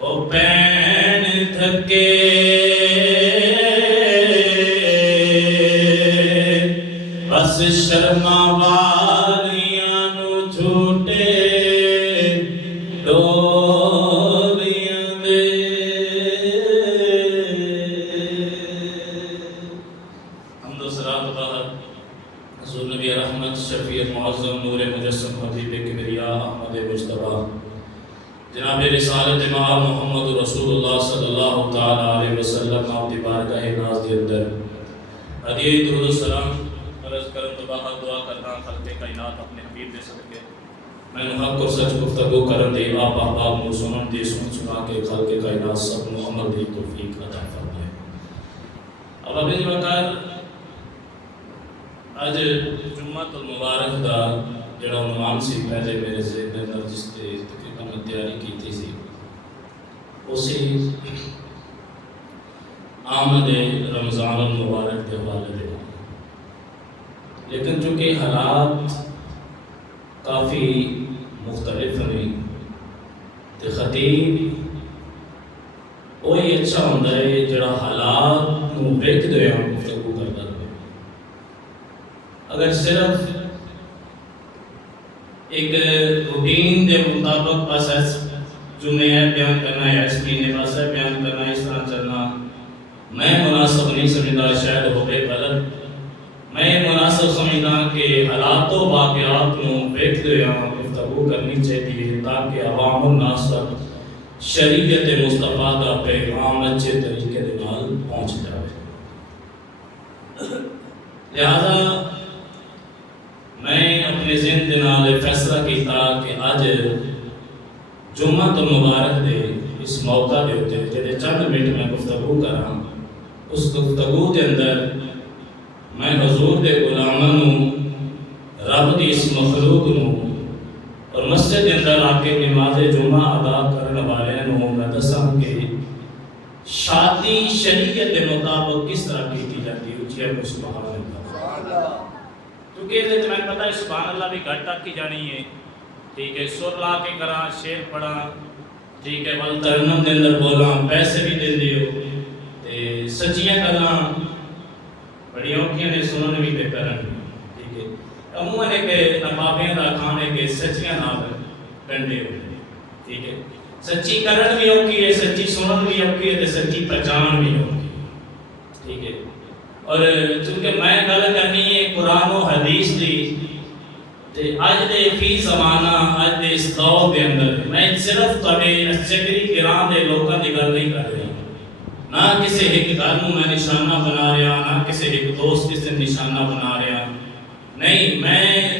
او pain تھکے بس شرما والیاں نو جھوٹے ڈولیاں دے حمد و صلاۃ بعد حضور نبی رحمت شفیع معظم نور مجسم حبیب کبریا احمد مجتبی جناب رسالت امام محمد رسول اللہ صلی اللہ تعالی علیہ وسلم آپ دی بارگاہ ناز کے اندر ہدیہ درود و سلام عرض کرن تو باہر دعا کرنا خلق کائنات اپنے حبیب دے صدقے میں حق اور سچ گفتگو کرن دے آپ احباب نو سنن دے سنا کے خلق کائنات سب نو عمل دی توفیق عطا فرمائے۔ اب ابھی وقت آج جمعۃ المبارک دا جڑا عنوان سی پہلے میرے ذہن دے اندر جس تے تقریباً تیاری کی سی اسی آمد رمضان المبارک کے حوالے دے، لیکن چونکہ حالات کافی مختلف ہیں تو خطیب وہی اچھا ہوتا ہے جڑا حالات نو ویکھ دے گفتگو کرتا رہے۔ اگر صرف ایک روٹین دے مطابق بس جمعے ہے بیان کرنا ہے، اس مہینے بس ہے بیان کرنا ہے، اس طرح چلنا میں مناسب نہیں سمجھتا، شاید ہو گئے غلط۔ میں مناسب سمجھتا کہ حالات و واقعات نو ویکھ دے گفتگو کرنی چاہیے تاکہ عوام الناس تک شریعت مصطفیٰ دا پیغام اچھے طریقے دے نال پہنچ جائے۔ لہذا میں اپنے ذہن دے نال فیصلہ کیتا کہ آج جمعہ تو مبارک دے اس موقع دے ہوتے جدے چند منٹ میں گفتگو کراں، اس گفتگو دے اندر میں حضور دے غلاماں رب دی اس مخلوق نو اور مسجد دے اندر آ کے نماز جمعہ ادا کرنے والے نو میں دساں کہ شادی شریعت دے مطابق کس طرح کی جاتی ہے۔ اچھی ہے سبحان اللہ، کیونکہ یہ تمہیں پتہ ہے سبحان اللہ بھی گھٹ تک کی جانی ہے، ٹھیک ہے، سر لا کے کراں، شعر پڑھاں، ٹھیک ہے، ول ترنم دے اندر بولاں، پیسے بھی دے دیو تے سچیاں گلاں بڑی اوکھیاں نے سنن بھی تے کرن، ٹھیک ہے، عموماً ایک نبابیاں دا کھانے کے سچیاں نال ڈنڈے ہوتے، ٹھیک ہے، سچی کرن بھی اوکھی ہے، سچی سنن بھی اوکھی ہے تے سچی پہچان بھی اوکھی ہے، ٹھیک ہے۔ اور چونکہ میں گل کرنی ہے قرآن و حدیث دی تے اج دے فی زمانہ اج دے اس دور دے اندر میں صرف تواڈے چکری گراں دے لوکاں دی گل نہیں کر رہا، نہ کسی ایک گل نوں میں نشانہ بنا رہا، نہ کسی ایک دوست کسی نشانہ بنا رہا، نہیں، میں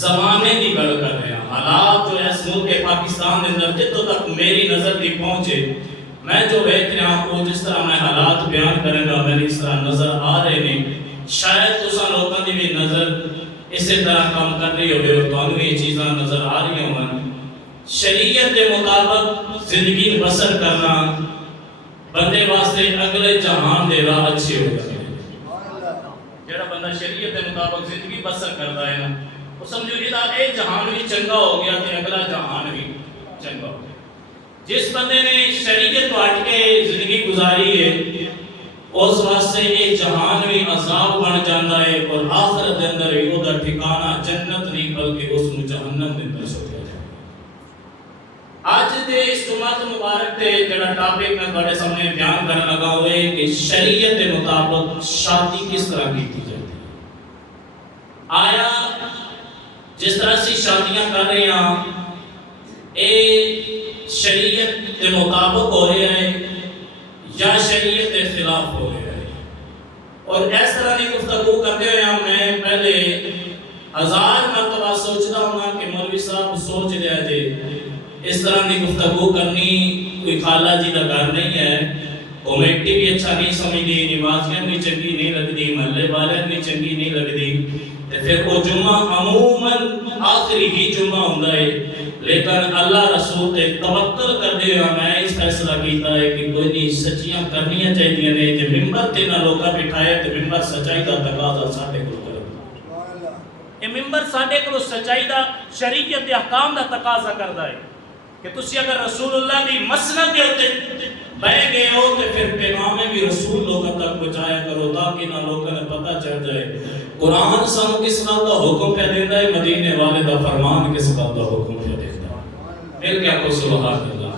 زمانے دی گل کر رہا۔ حالات جو اس ملک پاکستان دے اندر جتوں تک میری نظر دی پہنچے، میں جو دیکھ رہا ہوں جس طرح میں حالات بیان کروں گا میں اس طرح نظر آ رہے ہیں، شاید تساں لوگاں دی بھی نظر اسی طرح کام کر رہی ہوگی اور تانوں یہ چیزاں نظر آ رہی ہوں۔ شریعت کے مطابق زندگی بسر کرنا بندے واسطے اگلے جہان دے راہ اچھے ہو جاتے ہیں۔ جڑا بندہ شریعت کے مطابق زندگی بسر کرتا ہے نا، وہ سمجھو جہاں اے جہان بھی چنگا ہو گیا تے اگلا جہان بھی چنگا ہو گیا۔ جس بندے نے شریعت تو ہٹ کے زندگی گزاری ہے اس واسطے یہ جہان بھی عذاب بن جاتا ہے اور آخرت دے اندر بھی وہ ٹھکانہ جنت نہیں بلکہ اس نو جہنم دے اندر سوچا جائے۔ آج دے اس جمعہ مبارک تے جڑا ٹاپک میں تواڈے سامنے بیان کرنا لگا ہوئے کہ شریعت کے مطابق شادی کس طرح کی جاتی ہے۔ آیا جس طرح سے شادیاں کر رہے ہیں اے شریعت کے مطابق ہو رہے ہیں یا شریعت کے خلاف ہو رہے ہیں؟ اور اس طرح کی گفتگو کرتے ہوئے میں پہلے 1000 مرتبہ سوچتا ہوں کہ مولوی صاحب سوچ لیا جے اس طرح کی گفتگو کرنی کوئی خالہ جی کا گھر نہیں ہے، کمیٹی بھی اچھا نہیں سمجھتی، نمازیاں بھی چنگی نہیں لگتی، محلے والے بھی چنگی نہیں لگتی، پھر وہ جمعہ عموماً آخری ہی جمعہ ہوتا ہے، لیکن اللہ رسول تے توکل کردے ہوئے میں اس فیصلہ کیتا ہے کہ کوئی نہیں سچیاں کرنیاں چاہیے نے کہ ممبر تے نہ لوکا بٹھایا تے ممبر سچائی دا تقاضا ساڈے کول کردا، یہ ممبر ساڈے کول سچائی دا شریعت دے احکام دا تقاضا کردا ہے۔ کہ تسی اگر رسول اللہ دی مسند دے ہوتے بیٹھ گئے ہو تو پھر پیغام بھی رسول لوگوں تک پہنچایا کرو تاکہ نہ لوگوں نے پتہ چل جائے قرآن سانو کس بات کا حکم پہ دیتا ہے، مدینے والے دا فرمان کس بات کا حکم پہ دیتا ہے۔ پھر کیا کو سبحان اللہ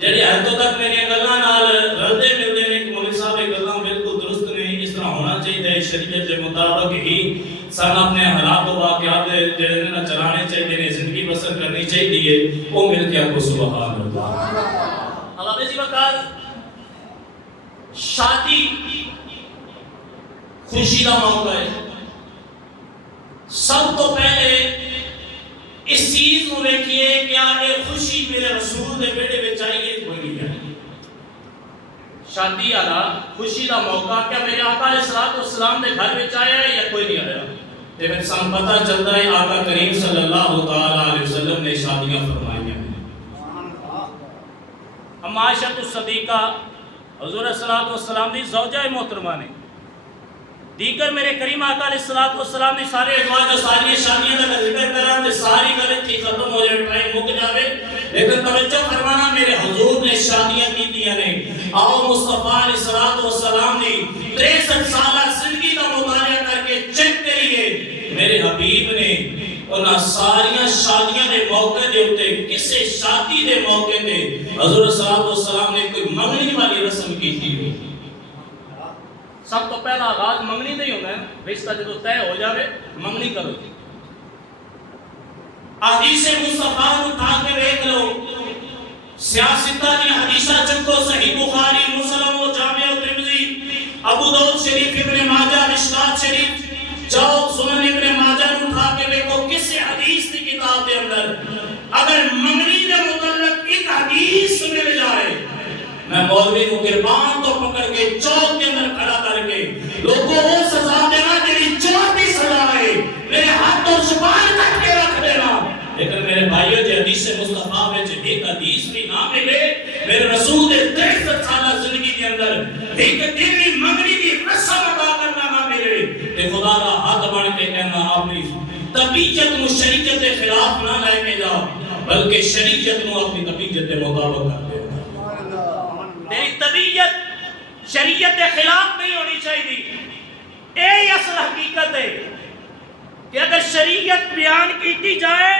جڑی حد تک میری گلاں نال رلدے ملدے نے کہ مولوی صاحب یہ گلاں بالکل درست نہیں، اس طرح ہونا چاہیے، شریعت کے مطابق ہی سن اپنے حالات و واقعات جڑے نے چلانے چاہیے، زندگی بسر کرنی چاہیے، وہ مل کے آپ کو سبحان اللہ۔ اللہ جی وقار شادی خوشی کا موقع ہے، سب تو پہلے اس چیز کو دیکھیے کیا یہ خوشی میرے رسول دے بیٹے میں چاہیے کوئی نہیں ہے۔ شادی والا خوشی کا موقع کیا میرے آقا علیہ السلام دے گھر میں آیا ہے یا کوئی نہیں آیا؟ تے پھر سن پتہ چلتا ہے آقا کریم صلی اللہ تعالی علیہ وسلم نے شادیاں فرمائی ہیں۔ ام عائشہ الصدیقہ حضور صلی اللہ علیہ وسلم دی زوجہ محترمہ نے، دیگر میرے کریم آقا علیہ السلام نے سارے ازواج جو ساری شادیاں کا ذکر کرا تے ساری گل تھی ختم ہو جائے، ٹائم مک جاوے، لیکن توجہ فرمانا میرے حضور نے شادیاں کیتیاں نے۔ آؤ مصطفیٰ علیہ السلام نے 63 سالہ زندگی کا مطالعہ کر کے چیک کریے میرے حبیب نے انہاں ساریاں شادیاں دے موقع دے ہوتے کسے شادی دے موقع دے حضور صلی اللہ علیہ وسلم نے کوئی منگنی والی رسم کی تھی۔ سب تو پہلا آغاز منگنی نہیں ہوتا ہے، رشتہ جدو طے ہو جاوے منگنی کرو۔ حدیث مصطفیٰ اٹھا کے دیکھ لو، سیاستہ دی حدیثہ چکو، صحیح بخاری، مسلم و جامع و ترمذی، ابو داؤد شریف، ابن ماجہ، مشکات شریف، جاؤ سنن ابن ماجہ اٹھا کے دیکھو کس حدیث کی کتاب دے اندر اگر منگنی دے متعلق ایک حدیث مل جائے، میں مولوی کو گربان تو پکڑ کے چوک کے اندر کھڑا کر کے لوگوں وہ سزا دینا جیڑی چوک کی سزا ہے، میرے ہاتھ اور زبان کٹ کے رکھ دینا۔ لیکن میرے بھائیو جی حدیث مصطفیٰ میں ایک حدیث بھی نہ ملے، میرے رسول نے 63 سالہ زندگی کے اندر ایک دن بھی منگنی کی رسم ادا کرنا نہ ملے، کہ خدا کا ہاتھ بڑھ کے کہنا اپنی طبیعت کو شریعت کے خلاف نہ لے کے جاؤ، بلکہ شریعت کو اپنی طبیعت کے مطابق کر دے۔ تیری طبیعت شریعت کے خلاف نہیں ہونی چاہیے، یہ اصل حقیقت ہے کہ اگر شریعت بیان کی جائے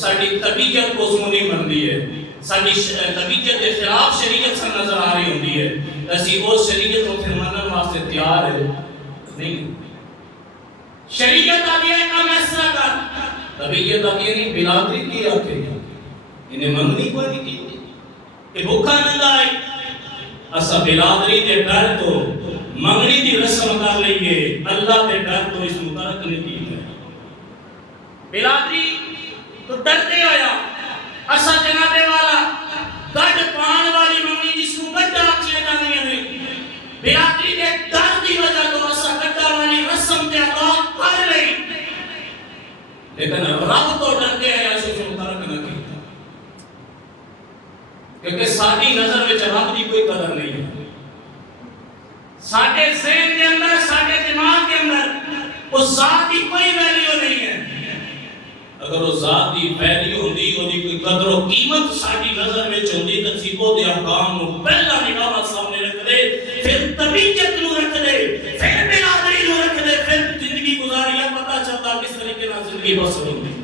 ساری طبیعت کو اس نہیں بنتی ہے، ساری طبیعت کے خلاف شریعت سے نظر آ رہی ہوتی ہے، ایسی وہ شریعت کو پھر منن واسطے تیار ہے نہیں۔ شریعت آگے ہے کام ایسا کر، طبیعت آگے نہیں، بلادری کی آگے انہیں منگنی کوئی نہیں کی کہ بھوکا نہ لائے، اسا بلادری دے ڈر تو منگنی دی رسم کر لئیے، اللہ دے ڈر تو اس مترک نہیں کی ہے۔ بلادری تو ڈرتے آیا، اسا جنابے والا گڑ پان والی منگنی جس کو گڑا آکھیا جانے ہیں، بلادری دے ڈر دی وجہ تو اسا گڑا والی رسم تے عطا کر لئی، لیکن رب تو ڈرتے آیا اس کو مترک نہ کی، کیونکہ ساری نظر میں رب دی کوئی قدر نہیں ہے، ساڑھے ذہن کے اندر، ساڑھے دماغ کے اندر اس ذات کی کوئی ویلیو نہیں ہے۔ اگر اس ذات کی ویلیو ہوندی، ہوندی کوئی قدر و قیمت ساڑھی نظر میں ہوندی، تنصیبوں دے احکام کو پہلا نگاہ سامنے رکھ دے، پھر طبیعت کو رکھ دے، پھر بلادری کو رکھ دے، پھر زندگی گزاری یا پتہ چلتا کس طریقے نہ زندگی بسر ہوندی۔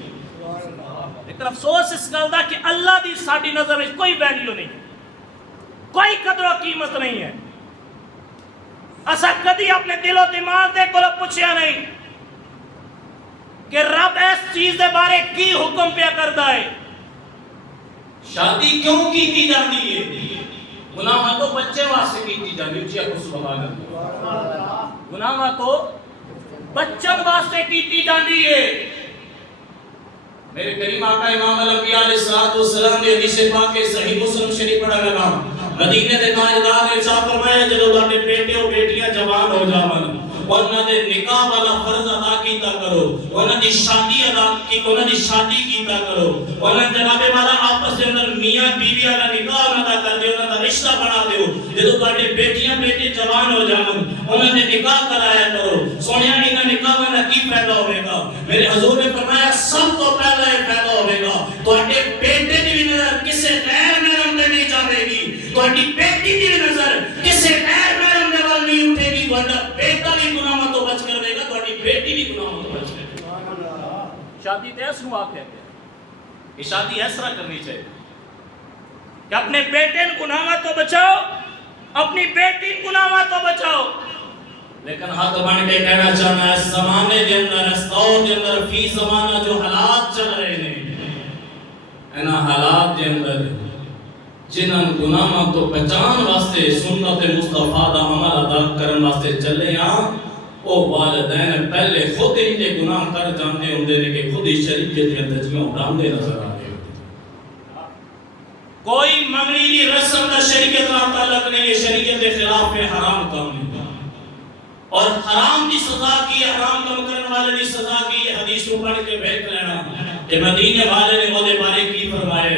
لیکن افسوس اس گل دا کہ اللہ دی ساڑھی نظر میں کوئی ویلیو نہیں، کوئی قدر و قیمت نہیں ہے۔ اسا کدی اپنے دل و دماغ دے کو پوچھیا نہیں کہ رب اس چیز دے بارے کی حکم پہ کردا ہے، شادی کیوں کی جاتی ہے؟ گناہ تو بچے واسطے کی جاتی ہے، اچھی آپ سبحان اللہ، گناہ تو بچن واسطے کی جاتی ہے۔ میرے کریم آقا امام الانبیاء علیہ السلام نے حدیث پاک کے صحیح مسلم شریف پڑھا گیا، مدینے دے تاجدار نے ارشاد فرمایا جدوں تہاڈے بیٹے اور بیٹیاں جوان ہو جاون، انہاں دے نکاح والا فرض ادا کیتا کرو، انہاں دی شادی کیتا کرو، انہاں جناب والا آپس دے اندر میاں بیوی والا نکاح ادا کر دیو، انہاں دا رشتہ بنا دیو، جدوں تہاڈے بیٹیاں بیٹے جوان ہو جاون انہاں دے نکاح کرایا کرو۔ سونیا انہاں نکاح دا کی فائدہ ہوے گا؟ میرے حضور نے فرمایا سب تو پہلا یہ فائدہ ہوے گا تہاڈے بیٹے دی تھوڑی بیٹی دی نظر کسے غیر محرم دے وال نہیں اٹھے گی، تھوڑا بیٹا بھی گناہاں تو بچ کر رہے گا، تھوڑی بیٹی بھی گناہاں تو بچ کر رہے گا۔ شادی تے اس نو آکھیا گیا کہ شادی اس طرح کرنی چاہیے کہ اپنے بیٹے کو گناہاں تو بچاؤ، اپنی بیٹی کو گناہاں تو بچاؤ۔ لیکن ہاتھ بن کے کہنا چاہنا ہے، اس زمانے کے اندر، اس دور کے اندر، فی زمانہ جو حالات چل رہے ہیں، انہاں حالات کے اندر جنہاں گناہاں تو بچان واسطے سنت مصطفیٰ دا عمل ادا کرن واسطے چلے ہاں، او والدین پہلے خود ہی دے گناہ کر جاندے ہوندے نے کہ خود ہی شریعت کے دجیاں اڑاندے نظر آ رہے ہوتے۔ کوئی منگنی دی رسم دا شریعت نال تعلق نہیں ہے، شریعت کے خلاف ہے، حرام کام ہے، اور حرام دی سزا کی، حرام کام کرنے والے دی سزا کی حدیث کو پڑھ کے بیٹھ لینا کہ مدینے والے نے وہ بارے کی فرمائے۔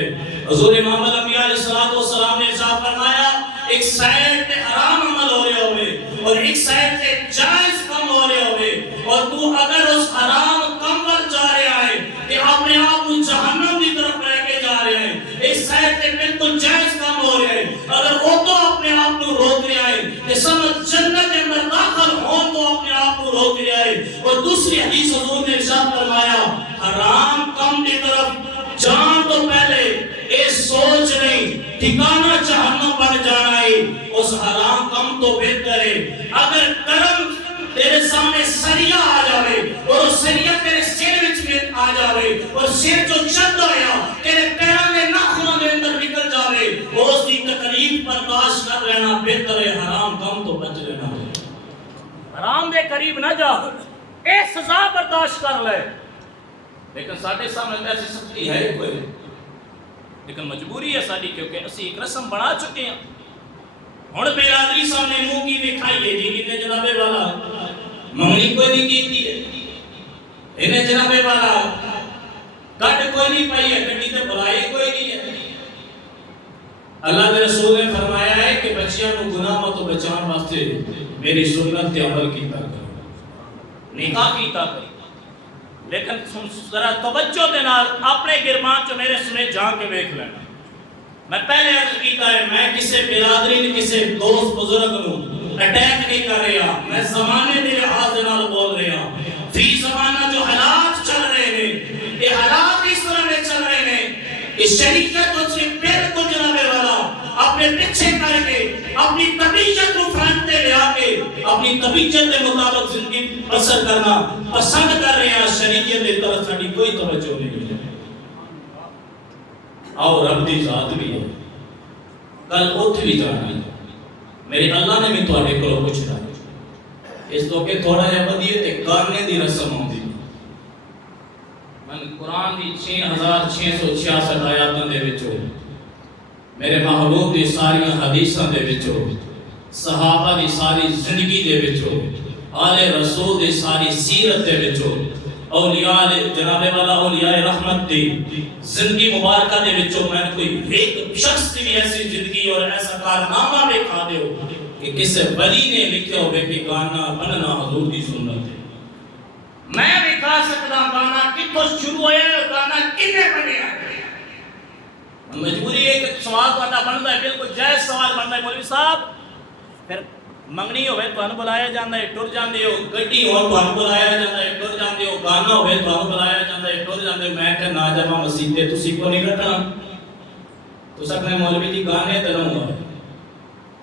حضور امام الانبیاء علیہ السلام نے ارشاد فرمایا، ایک سائڈ تے حرام عمل ہو رہے ہوئے اور ایک سائڈ تے جائز کام ہو رہے ہوئے، اور تو اگر اس حرام کام پر جا رہا ہے کہ اپنے آپ کو جہنم کی طرف لے کے جا رہے ہیں، ایک سائڈ تے بالکل جائز کام ہو رہے ہیں، اگر وہ تو اپنے آپ کو روک رہا ہے کہ سمجھ جنت کے اندر داخل ہوں تو اپنے آپ کو روک رہا ہے، اور دوسری حدیث حضور نے ارشاد فرمایا، حرام کام کی طرف جان تو پہلے اے سوچ نہیں ٹھکانہ جہنم بن جانا ہے، اس حرام کام تو بہتر ہے اگر کرم تیرے سامنے سریہ آ جاوے اور اس سریہ تیرے سیر وچ میں آ جاوے اور سیر جو چند ہویا تیرے پیران میں ناخنوں کے اندر نکل جاوے، اور اس کی تکلیف برداشت کر لینا بہتر ہے، حرام کام تو بچ لینا ہے۔ حرام دے قریب نہ جا، اے سزا برداشت کر لے، لیکن ساڑھے سامنے ایسی سختی ہے کوئی، لیکن مجبوری ہے ساری، کیونکہ اسی ایک رسم بنا چکے ہیں۔ ہن برادری سامنے منہ کی دکھائیے جی، انہیں جنابے والا منگنی کوئی نہیں کیتی ہے، انہیں جنابے والا کٹ کوئی نہیں پائی ہے، کٹی تے بلائی کوئی نہیں ہے۔ اللہ کے رسول نے فرمایا ہے کہ بچیاں کو گناہوں تو بچان واسطے میری سنت تے عمل کیتا کرو، نکاح کیتا کرو، لیکن ذرا توجہ دے نال اپنے گرمان چ میرے سنے جان کے ویکھ لینا۔ میں پہلے عرض کیتا ہے، میں کسے برادری نے کسے دوست بزرگ نو اٹیک نہیں کر رہا، میں زمانے دے لحاظ نال بول رہا، فی زمانہ جو حالات چل رہے ہیں، یہ حالات اس طرح میں چل رہے ہیں کہ شریعت کو سے پیر کو جنابے والا اپنے پیچھے کر کے اپنی طبیعت کو فرنٹ دے لے آ کے اپنی طبیعت کے مطابق زندگی بسر کرنا پسند کر رہے ہیں، شریعت کی طرف ساری کوئی توجہ نہیں ہے۔ اور رب دی ذات بھی ہے، کل اٹھ بھی جانا ہے، میرے اللہ نے بھی تواڈے کولوں پوچھنا ہے، اس تو کہ تھوڑا جہا بدیے تے کرنے دی رسم ہوندی۔ من قرآن دی 6666 آیاتاں دے وچوں، میرے محبوب دی ساری حدیثاں دے وچوں، صحابہ دی ساری زندگی دے وچوں، آل رسول دی ساری سیرت دے وچوں، اولیاء جناب والا اولیاء رحمت دی زندگی مبارکہ دے وچوں میں کوئی ایک شخص کی ایسی زندگی اور ایسا کارنامہ دکھا دیو کہ کسے ولی نے لکھے ہوئے کہ گانا بننا حضور دی سنت ہے۔ میں بھی کہا سکتا گانا کتوں شروع ہویا ہے، گانا کنے بنے آئے۔ مجبوری ہے کہ سوال تو اٹھا بنتا ہے، بالکل جائز سوال بنتا ہے، مولوی صاحب پھر منگنی ہوئے تو انہوں بلایا جاندہ ہے، ٹر جاندے ہو، گڑی ہو تو انہوں بلایا جاندہ ہے، ٹر جاندے ہو، گانا ہوئے تو انہوں بلایا جاندہ ہے، ٹر جاندے ہو۔ میں کہ ناجمہ مسیح تے تسی کو نہیں رکھنا، تو سکنے مولوی جی گانے تے نہ ہوا ہے،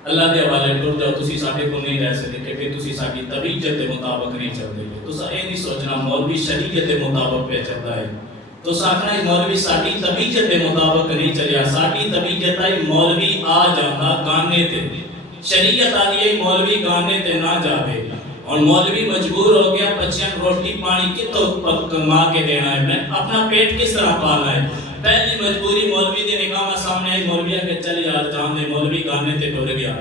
اللہ دے حوالے ٹر جاؤ، تسی ساڑھے کو نہیں رہ سکتے کہ تسی ساڑھی طبیعت کے مطابق نہیں چل دے گے۔ تو سا یہ نہیں سوچنا مولوی شریعت کے مطابق پہ چلتا ہے، تو ساکھنا مولوی ساڑھی طبیعت کے مطابق نہیں چلیا، ساڑھی طبیعت ہے مولوی آ جاندہ گانے تے، شریعت آدھی مولوی گانے تے نہ جاوے، اور مولوی مجبور ہو گیا بچیاں روٹی پانی کتوں کما کے دینا ہے، میں اپنا پیٹ کس طرح پالا ہے۔ پہلی مجبوری مولوی دی نگاہ سامنے ہے، مولوی کہ چل یار جان دے، مولوی گانے تے ٹر گیا۔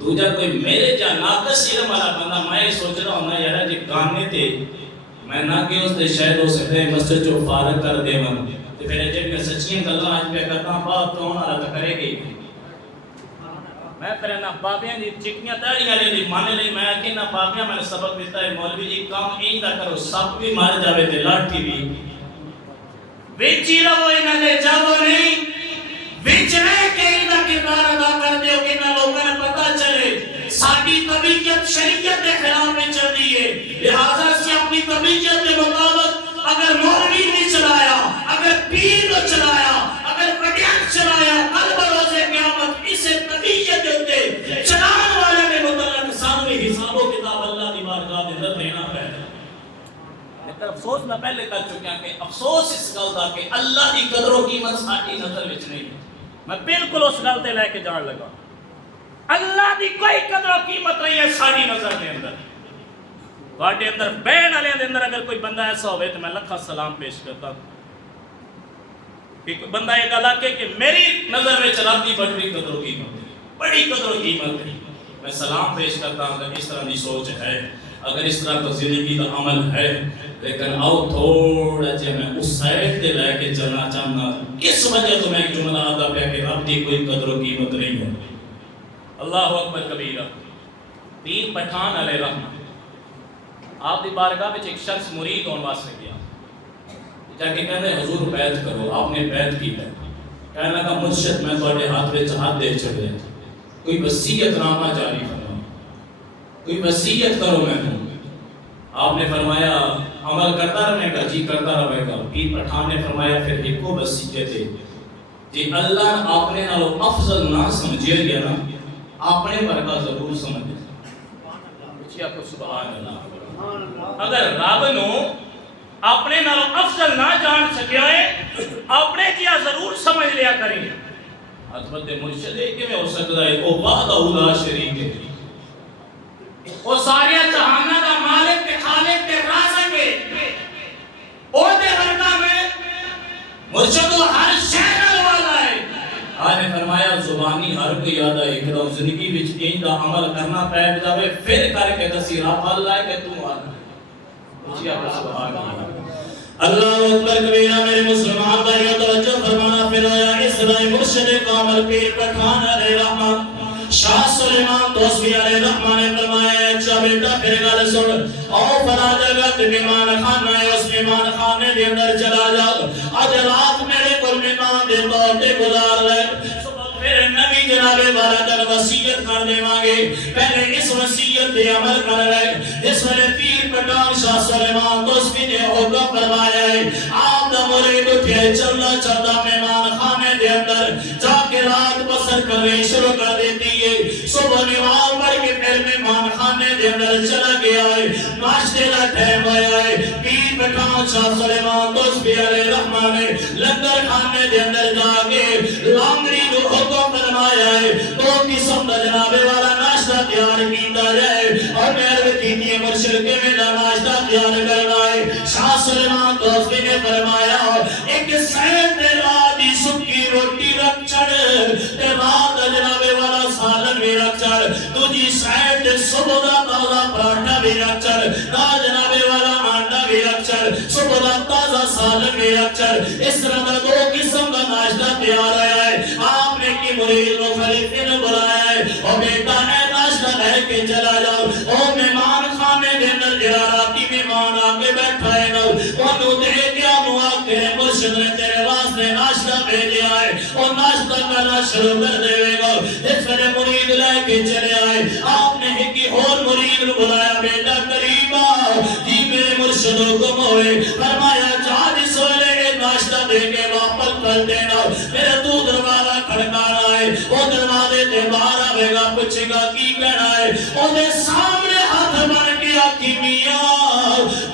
دوجا کوئی میرے جا ناقص علم والا بندہ میں سوچ رہا ہوں نا یارا جی گانے تے میں نہ کہ اس دے شاید ہو سکتے ہیں مسجد جو فارغ کر دے من تے پھر جب میں سچیاں گلاں آج پہ کرتا ہوں بات تو ہونا رہا کرے گی۔ میں پھر نہ بابیاں دی چکنیاں تاڑیاں لے لی مانے لی، میں کہ نہ بابیاں میں نے سبق دیتا ہے مولوی جی کام این دا کرو، سب بھی مار جاوے تے لاٹھی بھی ویچی رہو انہاں دے جاو نہیں، ویچ رہ کے انہاں کردار ادا کر دیو کہ شریعت کے خلاف میں چل رہی ہے، لہذا سے اپنی طبیعت کے مطابق اگر مولوی نے چلایا، اگر پیر نے چلایا، اگر پٹیان چلایا، کل بروز قیامت اس طبیعت کے چلان والے میں متعلق سامنے حساب و کتاب اللہ دی بارگاہ دے اندر دینا پڑے گا۔ لیکن افسوس میں پہلے کر چکا کہ افسوس اس گل دا کہ اللہ دی قدر و قیمت ساری نظر وچ نہیں ہے۔ میں بالکل اس گل تے لے کے جان لگا، اللہ دی کوئی قدر و قیمت نہیں ہے ساری نظر دے اندر۔ واٹے اندر بین والے دے اندر اگر کوئی بندہ ایسا ہوئے تو میں لکھا سلام پیش کرتا ہوں کہ کوئی بندہ یہ گل آکے کہ میری نظر میں رب دی بڑی قدر و قیمت ہے، بڑی قدر و قیمت ہے، میں سلام پیش کرتا ہوں کہ اس طرح دی سوچ ہے، اگر اس طرح کا زندگی کا عمل ہے۔ لیکن آؤ تھوڑا جے میں اس سائٹ تے لے کے چلنا چاہنا، اس وجہ تو میں ایک جملہ آتا پہ کہ رب دی کوئی قدر و قیمت نہیں ہے۔ اللہ اکبر کبیرہ۔ پیر پٹھان علیہ رحمہ آپ دی بارگاہ میں ایک شخص مرید ہونے واسطے گیا، جا کے کہنے حضور بیعت کرو، آپ نے بیعت کی ہے، کہنے لگا مرشد میں تواڈے ہاتھ وچ ہاتھ دے چھڑے، کوئی وصیت نامہ جاری فرماؤ، کوئی وصیت کرو میں ہوں۔ آپ نے فرمایا عمل کرتا رہے گا؟ جی کرتا رہے گا۔ پیر پٹھان نے فرمایا پھر ایک کو وصیت ہے جی اللہ آپ نے نالو افضل نہ سمجھے گیا نا، اپنے ورگا ضرور سمجھے۔ سبحان اللہ۔ اگر رب نو اپنے نالو افضل نہ جان سکیا ہے، اپنے جیا ضرور سمجھ لیا کریں۔ حضرت مرشد کہ میں ہو سکتا ہے وہ وحدہ لا شریک ہے، وہ سارے جہانہ دا مالک تے خالق تے رازق ہے، او دے ورگا میں مرشد ہر شے نال والا ہے۔ آپ نے فرمایا زبانی ہر کوئی یاد ہے کہ زندگی وچ این دا عمل کرنا پے جاوے، پھر کر کے دسی رب اللہ ہے کہ تو آنا اچھی آپ سبحان اللہ۔ اللہ اکبر کبیرہ۔ میرے مسلمان بھائیوں توجہ فرمانا، پھر آیا اس طرح مرشد کامل پیر پٹھان علیہ رحمہ شاہ سلیمان توسوی علیہ رحمہ نے فرمایا اچھا بیٹا پھر گل سن، او فلا جگہ تے مہمان خانہ ہے، اس مہمان خانے دے اندر چلا جاؤ، اج رات میرے کول مہمان دے طور تے گزار لے، پھر نبی جناب والا دن وصیت کر دے مانگے، پہلے اس وصیت دے عمل کر لے۔ اس ویلے پیر پٹھان شاہ سلیمان توسوی نے حکم فرمایا ہے آپ دا مرید اٹھے چلنا چلتا مہمان خانے دے اندر جا کے رات بسر کرنے شروع کر دیتی ہے۔ صبح نماز پڑھ کے پھر مہمان خانے دے اندر چلا گیا ہے، ناشتے کا ٹائم آیا ہے۔ پیر پٹھان شاہ سلیمان توسوی علیہ رحمہ نے لنگر خانے دے اندر جا کے لانگڑی کو حکم فرمایا ہے دو قسم کا جناب والا ناشتہ تیار کیتا جائے، اور میرے کیتی مرشد کے میں ناشتہ تیار کرنا ہے۔ شاہ سلیمان توسوی نے فرمایا ایک سین دے رات دی سکی روٹی رکھ چھڑ تے رات جناب والا سالن بھی رکھ چھڑ، تجھی سین دے صبح دا تازہ پراٹھا بھی رکھ چھڑ، نا جناب والا آنڈا بھی رکھ چھڑ، صبح دا تازہ سالن بھی رکھ چھڑ۔ اس طرح دا دو قسم کا ناشتہ تیار آیا ہے۔ آپ نے کی مرید و خلیفے نے بلایا ہے، اور بیٹا اے ناشتہ لے کے چلا جاؤ، اور مہمان خانے دے اندر جڑا راتی مہمان آ کے بیٹھا ہے نا انہوں دے دیا نوا کے مرشد نے تیرے واسطے ناشتہ بھیجا ہے، اور ناشتہ کرنا شروع کر دے گا۔ اس ویلے مرید لے کے چلے آئے، آپ نے ایک اور مرید نے بلایا بیٹا قریب آ جی میرے مرشد حکم ہوئے، فرمایا جا جس ویلے ناشتہ دے کے واپس کر دینا، میرے تو دروازہ کھڑکانا ہے، وہ دروازے تے باہر آئے گا پوچھے گا کی کہنا ہے، وہ دے سامنے ہاتھ بن کے آکی میاں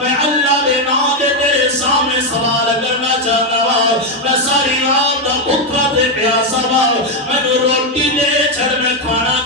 میں اللہ دے نام دے تیرے سامنے سوال کرنا چاہتا ہوں، میں ساری رات دا بھوکا تے پیاسا ہوں، میں نے روٹی دے چھڑ میں کھانا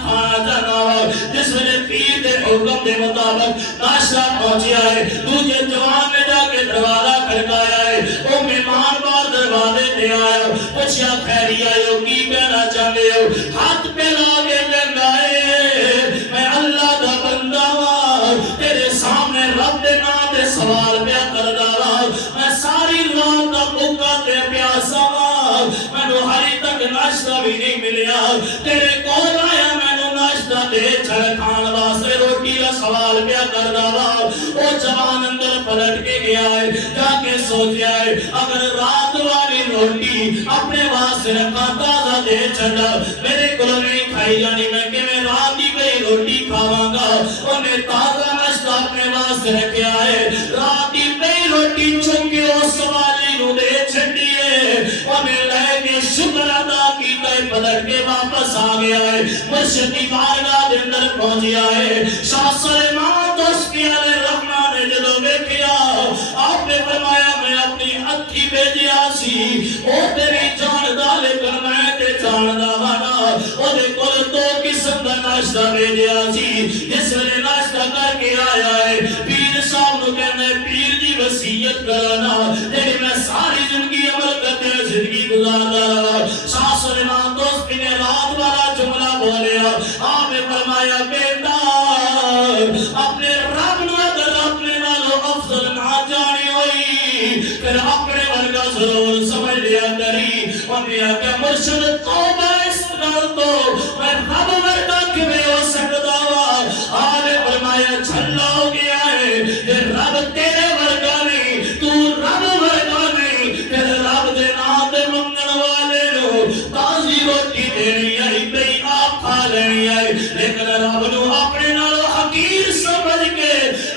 چاہتا ہوں۔ جس ویلے پیر دے حکم دے مطابق ناشتہ پہنچیا ہے، دوجے جوان نے جا کے دروازہ کھڑکایا ہے، وہ مہمان بار دروازے تے آیا، پوچھا خیری آئے کی کہنا چاہتے ہو، ہاتھ پہ لاگے کہنا ہے میں اللہ دا بندہ ہوں، تیرے سامنے رب دے نام دے سوال پہ کردہ ہوں، میں ساری رات دا بھوکا تے پیاسا ہوں، میں نے ہری تک ناشتہ بھی نہیں ملیا، تیرے کول آیا میں نے ناشتہ دے چھڑ کھان واسطے روٹی کا سوال پہ کردہ ہوں۔ وہ جوان اندر پلٹ کے گیا ہے، جا کے سوچیا ہے اگر رات والی روٹی اپنے واسطے رکھا تازہ دے چھڑا میرے کو نہیں کھائی جانی، میں کہ میں رات ہی گئی روٹی کھاواں گا، اور نے تازہ ناشتہ اپنے واسطے رکھیا ہے رات دی پئی روٹی چک کے اس سوالی نو دے چھڈی ہے انہیں لے کے شکر ادا کیتا ہے پلٹ کے واپس آ گیا ہے مرشد کی بارگاہ دے اندر پہنچیا ہے شاہ سلیمان توسفی علیہ الرحمن نے جدو ویکھیا آپ نے فرمایا میں اپنی ہتھی بھیجیا سی او تیری جان دا لیکن میں تے جان دا وانا او دے کول دو قسم دا ناشتہ بھیجیا سی جس ویلے ناشتہ کر کے آیا ہے پیر صاحب نو کہنا ہے پیر دی وصیت کرانا تیری میں ساری زندگی عمل کرتے ہیں زندگی گزارتا رہا شاہ سلیمان توسفی نے رات والا جملہ بولیا آپ نے فرمایا بیٹا اپنے رب نو اگر اپنے نالو افضل نہ جانی ہوئی پھر اپنے ورگا ضرور سمجھ لیا کری انہیں آکے مرشد توبہ اس نال تو میں رب ورگا کیویں ہو سکتا وا آپ نے فرمایا جھلا ہو گیا ہے یہ رب تیرے ورگا نہیں تو رب ورگا نہیں پھر رب دے نام دے منگن والے نو تازی روٹی دینی آئی بھئی آپ کھا لینی آئی لیکن رب نو اپنے نالو حقیر سمجھ کے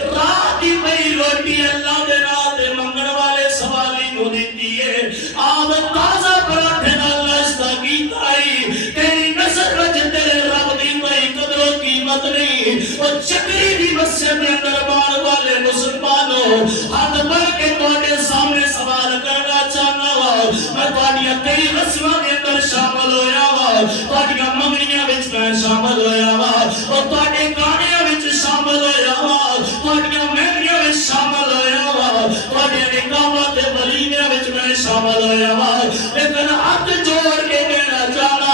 رات دی بھئی روٹی اللہ دے نام دے منگن والے سوالی نو دیتی ہے آپ تازہ پراٹھے نال ناشتہ کیتا ہی تیری نظر وچ تیرے رب دی کوئی قدر و قیمت نہیں وہ چکری دی مسجد میں دربار والے مسلمانوں ہاتھ بڑھ کے تواڈے سامنے سوال کرنا چاہنا وا میں تواڈیاں کئی رسماں دے اندر شامل ہویا وا تواڈیاں منگنیاں وچ میں شامل ہویا وا اور تواڈے گانیاں وچ شامل ہویا وا تواڈیاں مہندیاں وچ شامل ہویا وا تواڈے نکاحاں تے ولیمیاں وچ میں شامل ہویا وا لیکن ہاتھ جوڑ کے کہنا چاہنا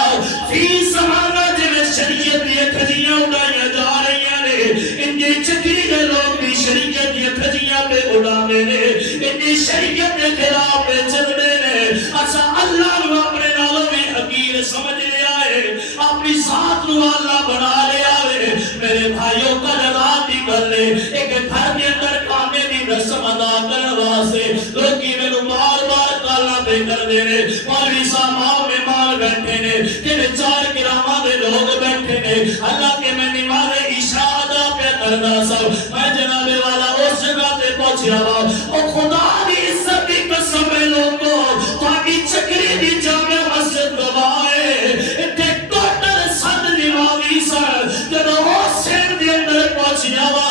فی زمانہ جویں شریعت دی کھجیاں اڑائیاں جا رہی نے ان دی چکری دے لوگ بھی شریعت دی کھجیاں پہ اڑاندے نے ان دی شریعت دے خلاف پہ چلدے نے اسا اللہ نو اپنے نالوں بھی حقیر سمجھ لیا ہے اپنی ذات نو اللہ بنا لیا ہے میرے بھائیوں کل رات دی گل ہے ایک گھر دے اندر کامے دی رسم ادا کرن واسطے لوکی مینوں بار بار گالاں پہ کر دے نے مولوی صاحب مہمان بیٹھے نے تے چار گراواں دے لوگ بیٹھے نے اللہ کے میں نماز عشاء ادا پہ کرنا سب میں جناب والا اس جگہ تے پہنچیا وا او خدا دی عزت دی قسم ہے لوگوں تہاڈی چکری دی جامع مسجد گواہے ایتھے ٹوٹل سد نمازی سن جدوں اس شہر دے اندر پہنچیا وا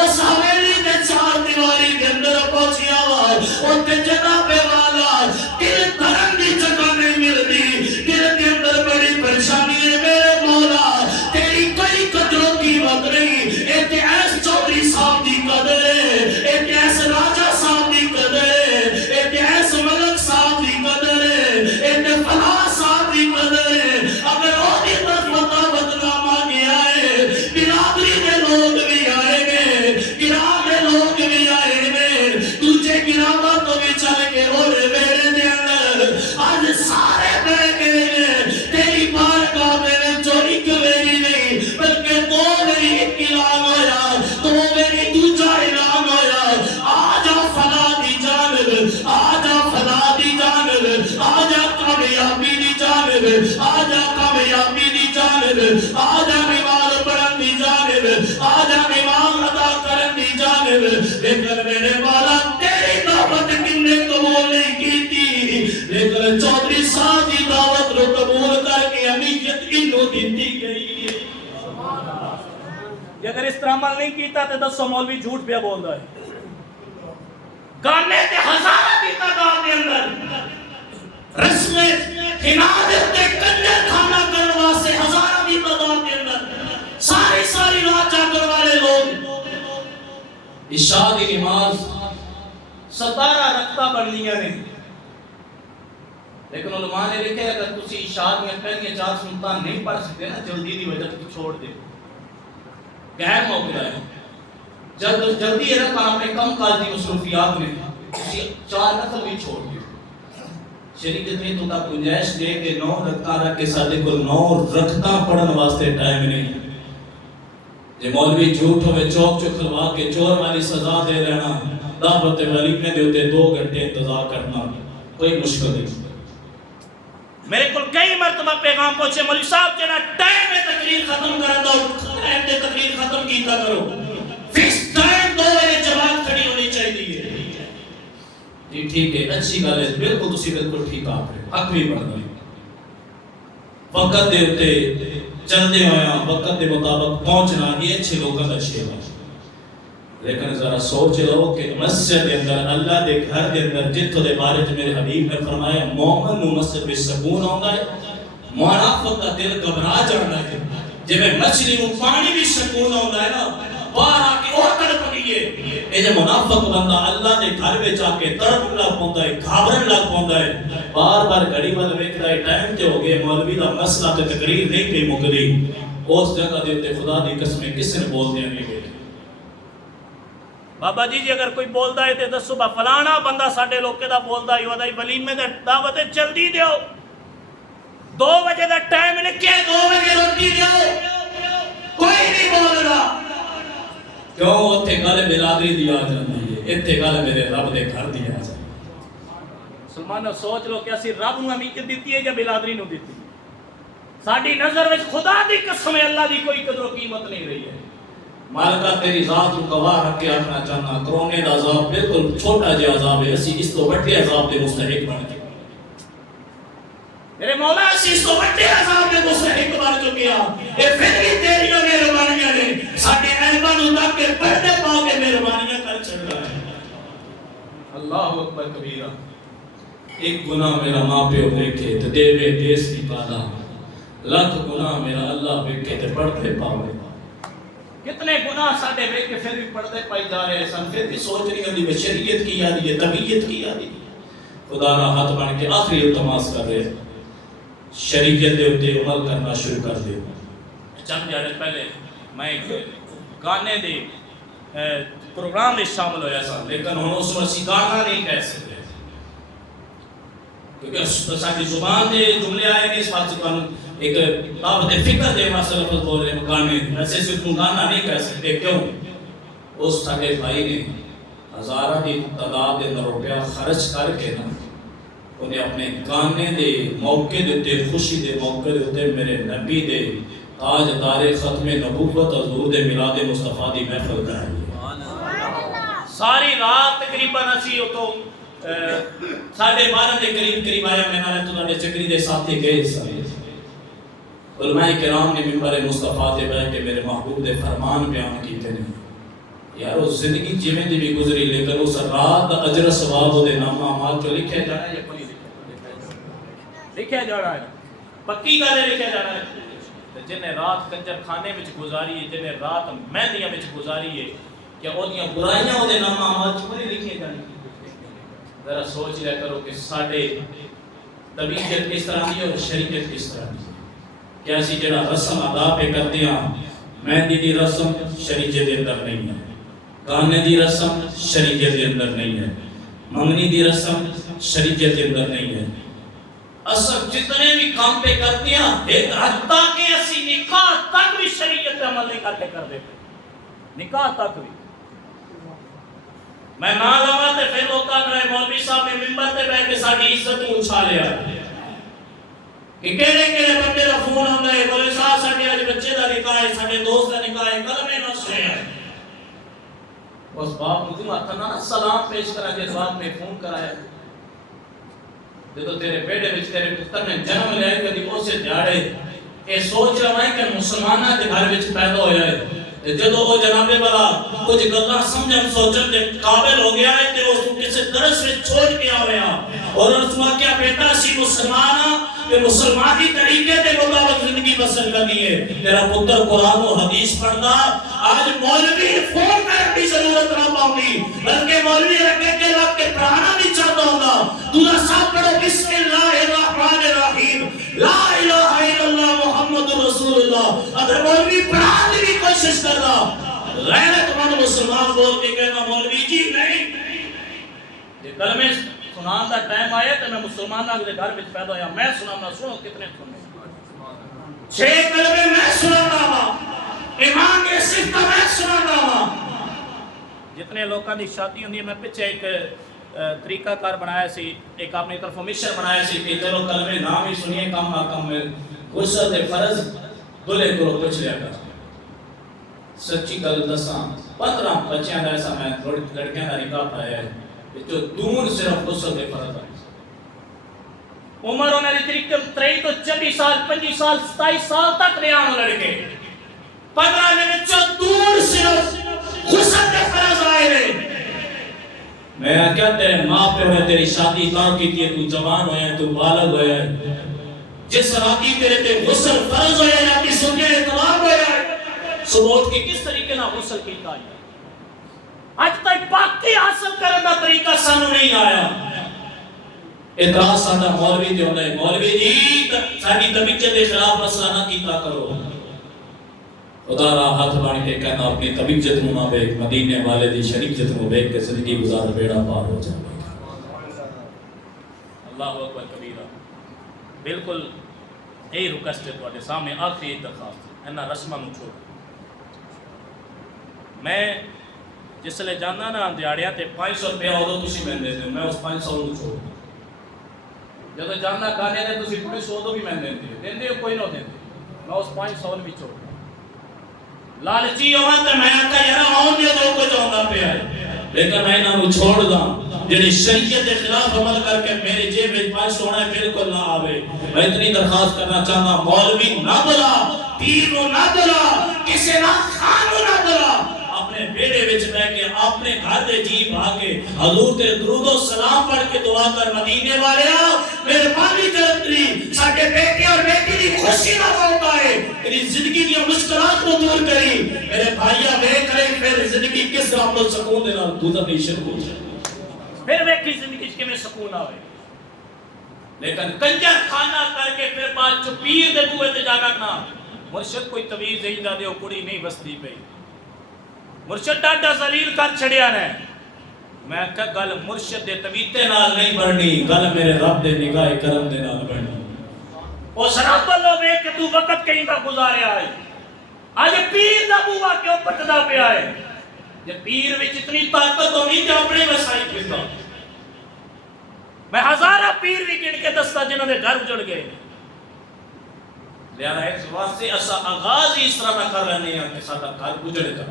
اس حویلی دے چار دیواری دے اندر پہنچیا وا اوتھے جناب والا دل دھرن دی جگہ نہیں ملدی دل دے اندر بڑی پریشانی ہے میرے مولا تیری کوئی قدر و قیمت نہیں ایتھے ایس چودھری صاحب دی قدر ہے ایتھے ایس راجہ صاحب دی قدر ہے ایتھے ایس ملک صاحب دی قدر ہے ایتھے فلاح صاحب دی قدر ہے اگر وہ دی طرف بدنامہ گیا ہے برادری کے لوگ بھی آئے گے گراہ کے لوگ بھی آئے گے دوجے گراہ تو بھی چل کے اور میرے دے اندر آج سارے بے گئے تیری بارگاہ میں جو ایک میری نہیں بلکہ دو میری ایک اعلان ہویا تو میری دوجا اعلان ہویا آجا فلاح دی جانب آجا فلاح دی جانب آجا کامیابی دی جانب آجا کامیابی دی جانب آجا نماز پڑھن دی جانب آجا نماز ادا کرن دی جانب لیکن میرے والا تیری دعوت کنے قبول نہیں کی تھی لیکن چودھری صاحب دی دعوت رو قبول کر کے امیت انہوں دیتی گئی ہے اگر اس طرح عمل نہیں کیتا تو دسو مولوی جھوٹ پہ بول رہا ہے گانے تے ہزارہ کی تعداد کے اندر رسمیں خنادت تے کنجر کھانا کرنے واسطے ہزارہ کی تعداد کے اندر ساری رات جاگر والے لوگ عشاء کی نماز 17 رکعتاں پڑھ لیاں نے لیکن علماء نے لکھے اگر تسی عشاء میں پہلی 4 سنتاں نہیں پڑھ سکتے نا جلدی دی وجہ سے چھوڑ دے غیر موقع ہے جلدی ہے نا اپنے کم کال دی مصروفیات میں 4 نفل بھی چھوڑ دیو شریعت میں تو تا گنجائش دے کہ 9 رکعتاں رکھ کے سارے کو 9 رکعتاں پڑھن واسطے ٹائم نہیں یہ مولوی جھوٹ ہوئے چوک چکھلوا کے چور والی سزا دے رہنا دعوت ولیمے دے ہوتے 2 گھنٹے انتظار کرنا کوئی مشکل نہیں میرے کل کئی مرتبہ پیغام پہنچے مولوی صاحب کہنا ٹائم میں تقریر ختم کرا دو ٹائم میں تقریر ختم کیتا کرو فکس ٹائم 2 بجے جماعت کھڑی ہونی چاہیے. جی ٹھیک ہے, اچھی گل ہے, بالکل تسی بالکل ٹھیک آ رہے, حق بھی بنتا ہے. وقت دے اتے چلتے ہویا وقت دے مطابق پہنچنا یہ اچھے لوگوں کا شیوا ہے. لیکن ذرا سوچ لو کہ مسجد کے اندر, اللہ دے گھر کے اندر, جتھوں دے بارے میرے حبیب نے فرمایا مومن نو مسجد میں سکون آندا ہے, منافق کا دل گھبرا جاندا ہے. جویں مچھلی نو پانی بھی سکون آندا ہے نا, باہر آ کے اور تڑپ گئی ہے, اے جو منافق بندہ اللہ دے گھر وچ آ کے تڑپن لگ پوندا ہے, گھبرن لگ پوندا ہے, بار بار گھڑی ول ویکھدا ہے ٹائم تے ہو گئے, مولوی دا مسئلہ تے تقریر نہیں پئی مکدی, اس جگہ دے تے خدا دی قسم کس نے بول دیا نہیں گئے. بابا جی اگر کوئی بولدا ہے تے دسو با فلانا بندہ ساڈے لوکے دا بولدا ہے, ودا ولیمے تے دعوت جلدی دیو, 2 بجے دا ٹائم لکھے, 2 بجے روٹی دیو, کوئی نہیں بول رہا. کیوں اتنے گل بلادری دی آ جاتی ہے, اتنے گل میرے رب دے گھر دی آ جاتی ہے. مسلمانوں سوچ لو کہ اسی رب نو امیت دیتی ہے یا بلادری نو دیتی ہے. ساڈی نظر وچ خدا دی قسم ہے اللہ دی کوئی قدر و قیمت نہیں رہی ہے. مالکہ تیری ذات کو گواہ رکھ کے آخنا چاہنا, کرونے دا عذاب بالکل چھوٹا جہا عذاب ہے, اسی اس تو بڑے عذاب دے مستحق بن کے, میرے مولا اسی اس تو بڑے عذاب دے مستحق بن چکے ہیں. اے پھر بھی تیری مہربانیاں نے ساڈے عیباں نو ڈھک کے پردے پا کے مہربانیاں کر چھڑا ہے. اللہ اکبر کبیرہ. ایک گناہ میرا ماں پیو دیکھے تے دیوے دیس کی پالا, لاکھ گناہ میرا اللہ دیکھے تے پردے پاوے. کتنے گناہ ساڈے ویکھ کے پھر بھی پردے پائی جا رہے ہیں, پھر بھی سوچ نہیں ہوتی کہ شریعت کی یادی ہے, طبیعت کی یادی ہے. خدا را ہاتھ بن کے آخری التماس کر رہے, شریعت دے اتے عمل کرنا شروع کر دے. چند دیہڑے پہلے میں ایک گانے دے پروگرام میں شامل ہویا سا, لیکن ہن اس نوں اسی گانا نہیں کہہ سکتے کیونکہ ساری زبان دے جملے آئے نہیں, اس واسطے تھانوں ایک بابت فکر دے واسطے لفظ بول رہے ہیں گانے, ایسے صرف گانا نہیں کہہ سکتے. کیوں؟ اس ساڈے بھائی نے ہزارہ کی تعداد دے روپیہ خرچ کر کے نا انہیں اپنے گانے دے موقع دیتے, خوشی دے موقع دیتے میرے نبی دے تاجدار ختم نبوت حضور دے میلاد مصطفیٰ دی محفل کرائی. ساری رات تقریباً اسی اتو 12:30 کے قریب آیا, میں نالے تو نے چکری دے ساتھی گئے سارے علماء کرام نے منبر مصطفیٰ تے بیٹھ کے میرے محبوب دے فرمان بیان کیتے نے. یار وہ زندگی جویں دی بھی گزری, لیکن اس رات اجر ثواب دے نام اعمال جو لکھے جانا ہے یا کوئی لکھیا جا رہا ہے, پکی گل لکھیا جا رہا ہے. جن نے رات کنجر خانے وچ گزاری ہے, جن نے رات مہندیاں وچ گزاری ہے, کیا اودیاں برائیاں دے نام اعمال چ نہیں لکھے جانے. ذرا سوچ لیا کرو کہ ساڈے طبیعت کس طرح دی اور شریعت کس طرح دی. کہ اسی جڑا رسم ادا پہ کرتے ہیں, مہندی دی رسم شریعت دے اندر نہیں ہے, گانے دی رسم شریعت دے اندر نہیں ہے, منگنی دی رسم شریعت دے اندر نہیں ہے. اصل جتنے بھی کام پہ کرتے ہیں, ایک حتیٰ کہ اسی نکاح تک بھی شریعت عمل نہیں کرتے کر دیتے, نکاح تک بھی. میں نہ لوا تے پھر لوگ کہہ رہے مولوی صاحب نے منبر تے بیٹھ کے ساڈی عزت کو اچھالیا کہ کہڑے بندے دا فون آندا ہے, مولوی صاحب ساڈے اج بچے دا نکاح ہے, ساڈے دوست دا نکاح ہے, کلمے نسخے ہیں. اس باپ کو ہاتھ نہ سلام پیش کرا جس باپ نے فون کرایا, جدو تیرے بیٹے وچ تیرے پتر نے جنم لیا کدی اسے دیہڑے اے سوچ رہا ہے کہ مسلماناں دے گھر وچ پیدا ہویا ہے, جدو وہ جناب والا کچھ گلاں سمجھن سوچن دے قابل ہو گیا ہے تے اس کو کسے درس وچ چھوڑ کے آیا اور اس نے کیا بیٹا سی مسلمان تے مسلمانی طریقے دے مطابق زندگی بسر کرنی ہے. تیرا پتر قرآن و حدیث پڑھنا, آج مولوی فون کرنے کی ضرورت نہ پاؤں, بلکہ مولوی رکھے کے لگ کے پڑھانا بھی چاہتا ہوگا. دوسرا ساتھ پڑھو بسم اللہ الرحمن الرحیم لا الہ الا اللہ محمد رسول اللہ. اگر مولوی پڑھانے کی کوشش کر رہا, غیرت مند مسلمان بول کے کہنا مولوی جی نہیں, یہ کلمے سنان دا ٹائم آیا تو میں مسلمانوں کے گھر میں پیدا ہویا, میں سنانا, سنو کتنے سننے 6 کلمے میں سنانا وا, ایمان کے صرف میں سنانا وا. جتنے لوگوں کی شادی ہوندی ہے, میں پیچھے ایک طریقہ کار بنایا سی, ایک اپنی طرف مشن بنایا سی کہ چلو کلمے نام ہی سنیے, کم نہ کم غسل فرض دلے کو پوچھ لیا کر. سچی گل دساں 15 بچیاں دا ایسا میں لڑکیاں دا نکاح پایا ہے جو دون صرف غسل دے فرض ہے. عمر انہوں نے 23 تو 24 سال 25 سال 27 سال تک رہا لڑکے 15 دن چو دور صرف غسل دے فرض آئے رہے. میں کہتے ہیں ماں پہ نے تیری شادی تاں کی تھی تو جوان ہویا ہے تو بالغ ہویا ہے جس راتی تیرے تے غسل فرض ہویا ہے اپنی سنجے اطلاق ہویا ہے ثبوت کی کس طریقے نہ غسل کیتا ہے. آج تک پاکی حاصل کرنے کا طریقہ سانو نہیں آیا. اعتراض سادہ مولوی تے ہوندے مولوی جی ساری طبیعت کے خلاف مسئلہ نہ کیتا کرو. خدا را ہاتھ بان کے کہنا اپنی طبیعت نو نہ دیکھ مدینے والے دی شریعت نو دیکھ کے زندگی گزار بیڑا پار ہو جائے. اللہ اکبر کبیرہ. بالکل یہی ریکویسٹ ہے تواڈے سامنے آخری درخواست انہاں رسماں نوں چھوڑ. میں جس لے جانا نا دیہڑیاں تے 500 روپیہ اودوں تسی میں دے میں اس 500 نوں چھوڑ جدوں جانا کھانے تے تسی پوری 100 دو بھی میں دیندے ہو کوئی نہ دیندے میں اس 500 بھی چھوڑ. لالچی ہوا تے میں آکھا یار آون دے دو کچھ ہوندا پیا ہے لیکن میں انہاں نوں چھوڑ دا جڑی شریعت کے خلاف عمل کر کے میرے جیب وچ 500 ہے بالکل نہ آوے. میں اتنی درخواست کرنا چاہتا مولوی نہ بلا پیر نو نہ بلا کسے نہ خان نو نہ بلا اپنے بیڑے وچ بیٹھ کے اپنے گھر دے جی بھا کے حضور تے درود و سلام پڑھ کے دعا کر مدینے والےا مہربانی کری ساڈے بیٹے اور بیٹی دی خوشی نہ ہوتا ہے میری زندگی دی مشکلات کو دور کری میرے بھائیاں ویکھ رہے پھر زندگی کس طرح پر سکون دے نال گزرنی شروع ہو جائے. پھر ویکھی زندگی وچ کیویں سکون آوے. لیکن کنجر کھانا کر کے پھر بعد چ پیر دے بوئے تے جا کرنا مرشد کوئی تویز دے دا دیو کڑی نہیں بستی پئی. مرشد ڈاڈا ذلیل کر چھڑیا نے. میں کہ گل مرشد دے تویتے نال نہیں بڑھنی گل میرے رب دے نگاہ کرم دے نال بڑھنی. او شراب لو ویکھ کے تو وقت کہیں دا گزاریا ہے. اج پیر دا بوا کیوں پٹدا پیا ہے. جے پیر وچ اتنی طاقت ہونی تے اپنے وسائی پھردا. میں ہزارہ پیر بھی گن کے دستا جنہوں نے گھر اجڑ گئے. لہذا اس واسطے اسا آغاز ہی اس طرح نہ کر رہے ہیں کہ ساڈا گھر اجڑے گا.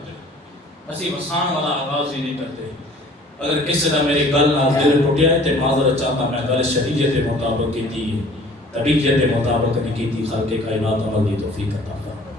اسی وسان والا آغاز ہی نہیں کرتے. اگر کسی نے میری گل نال دل ٹوٹیا ہے تے معذرت چاہتا میں گل شریعت کے مطابق کی تھی طبیعت کے مطابق نہیں کی تھی. خالق کائنات عمل دی توفیق عطا فرمائے.